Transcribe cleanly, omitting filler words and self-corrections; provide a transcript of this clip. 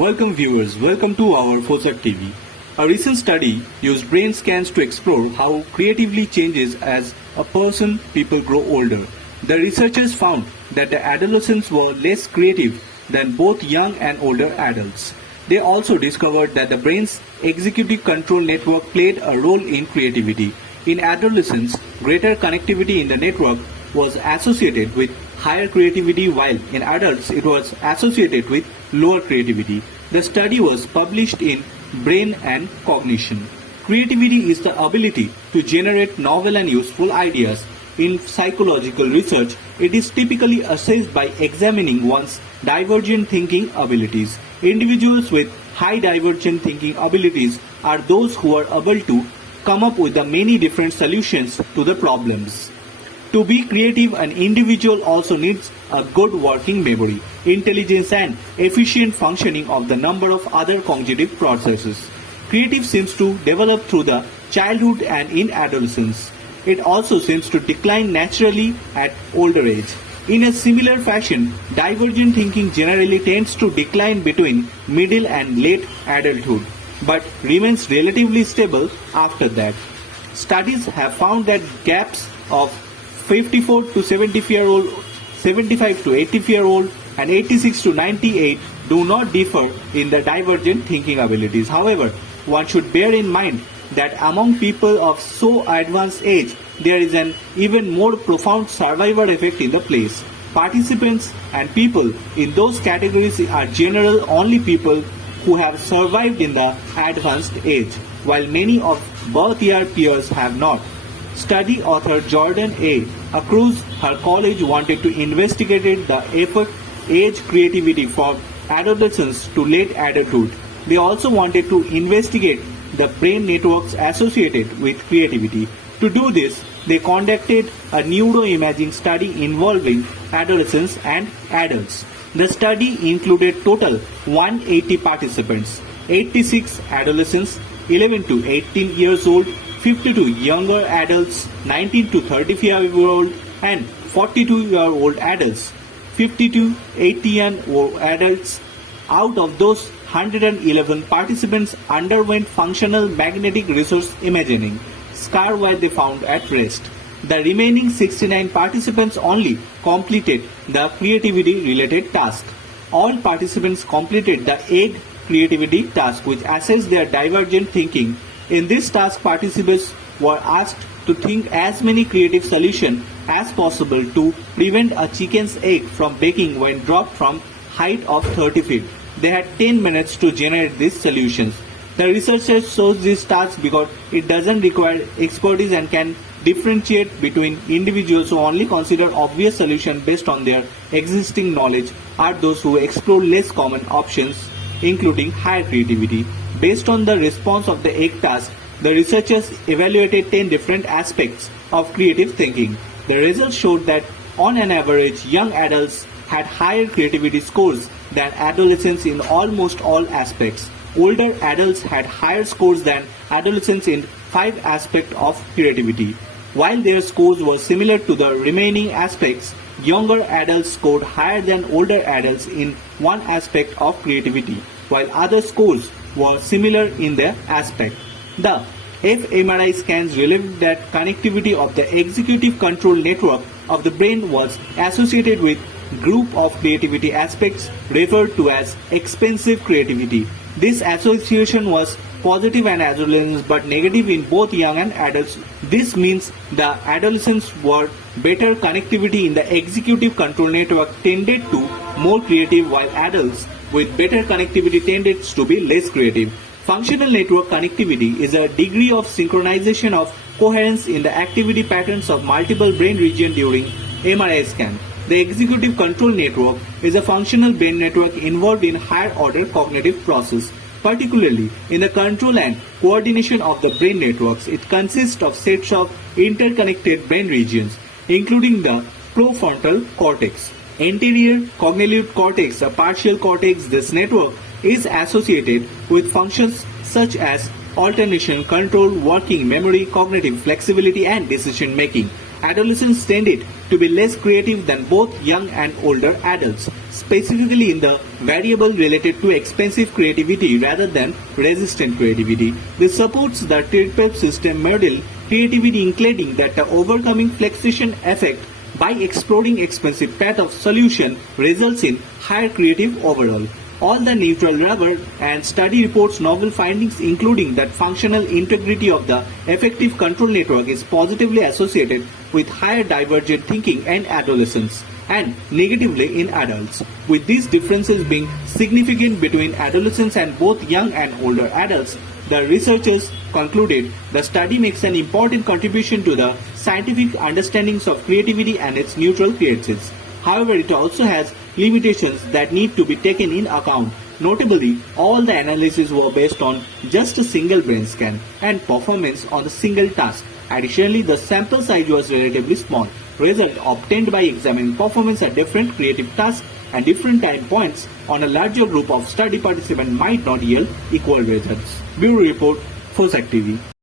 Welcome viewers, welcome to our FOSAT TV. A recent study used brain scans to explore how creativity changes as people grow older. The researchers found that the adolescents were less creative than both young and older adults. They also discovered that the brain's executive control network played a role in creativity. In adolescence, greater connectivity in the network was associated with higher creativity, while in adults it was associated with lower creativity. The study was published in Brain and Cognition. Creativity is the ability to generate novel and useful ideas. In psychological research, it is typically assessed by examining one's divergent thinking abilities. Individuals with high divergent thinking abilities are those who are able to come up with the many different solutions to the problems. To be creative, an individual also needs a good working memory, intelligence and efficient functioning of the number of other cognitive processes. Creativity seems to develop through the childhood and in adolescence. It also seems to decline naturally at older age. In a similar fashion, divergent thinking generally tends to decline between middle and late adulthood, but remains relatively stable after that. Studies have found that gaps of 54 to 75-year-old, 75 to 80-year-old, and 86 to 98 do not differ in the divergent thinking abilities. However, one should bear in mind that among people of so advanced age, there is an even more profound survivor effect in the place. Participants and people in those categories are generally only people who have survived in the advanced age, while many of birth year peers have not. Study author Jordan A. across her college wanted to investigate the effect age creativity for adolescents to late adulthood. They also wanted to investigate the brain networks associated with creativity. To do this, they conducted a neuroimaging study involving adolescents and adults. The study included total 180 participants, 86 adolescents, 11 to 18 years old, 52 younger adults, 19 to 35-year-old, and 42-year-old adults, 50 to 80-year-old adults. Out of those, 111 participants underwent functional magnetic resonance imaging, scar where they found at rest. The remaining 69 participants only completed the creativity-related task. All participants completed the egg creativity task, which assessed their divergent thinking. In this task, participants were asked to think as many creative solutions as possible to prevent a chicken's egg from breaking when dropped from height of 30 feet. They had 10 minutes to generate these solutions. The researchers chose this task because it doesn't require expertise and can differentiate between individuals who only consider obvious solutions based on their existing knowledge are those who explore less common options, including higher creativity. Based on the response of the egg task, the researchers evaluated 10 different aspects of creative thinking. The results showed that on an average, young adults had higher creativity scores than adolescents in almost all aspects. Older adults had higher scores than adolescents in 5 aspects of creativity. While their scores were similar to the remaining aspects, younger adults scored higher than older adults in one aspect of creativity, while other scores were similar in their aspect. The fMRI scans revealed that connectivity of the executive control network of the brain was associated with group of creativity aspects referred to as expensive creativity. This association was positive in adolescents but negative in both young and adults. This means the adolescents were better connectivity in the executive control network tended to more creative, while adults with better connectivity tended to be less creative. Functional network connectivity is a degree of synchronization of coherence in the activity patterns of multiple brain regions during MRI scan. The executive control network is a functional brain network involved in higher order cognitive process, particularly in the control and coordination of the brain networks. It consists of sets of interconnected brain regions, including the prefrontal cortex, anterior cognitive cortex, a partial cortex. This network is associated with functions such as alternation, control, working memory, cognitive flexibility, and decision making. Adolescents tended to be less creative than both young and older adults, specifically in the variable related to expensive creativity rather than resistant creativity. This supports the Tirpitz system model creativity, including that the overcoming fluctuation effect by exploring expensive path of solution results in higher creative overall. All the neutral rubber and study reports novel findings, including that functional integrity of the effective control network is positively associated with higher divergent thinking in adolescents and negatively in adults, with these differences being significant between adolescents and both young and older adults. The researchers concluded the study makes an important contribution to the scientific understandings of creativity and its neutral traits. However, it also has limitations that need to be taken in account. Notably, all the analyses were based on just a single brain scan and performance on the single task. Additionally, the sample size was relatively small. Results obtained by examining performance at different creative tasks and different time points on a larger group of study participants might not yield equal results. Bureau Report, FOSAC TV.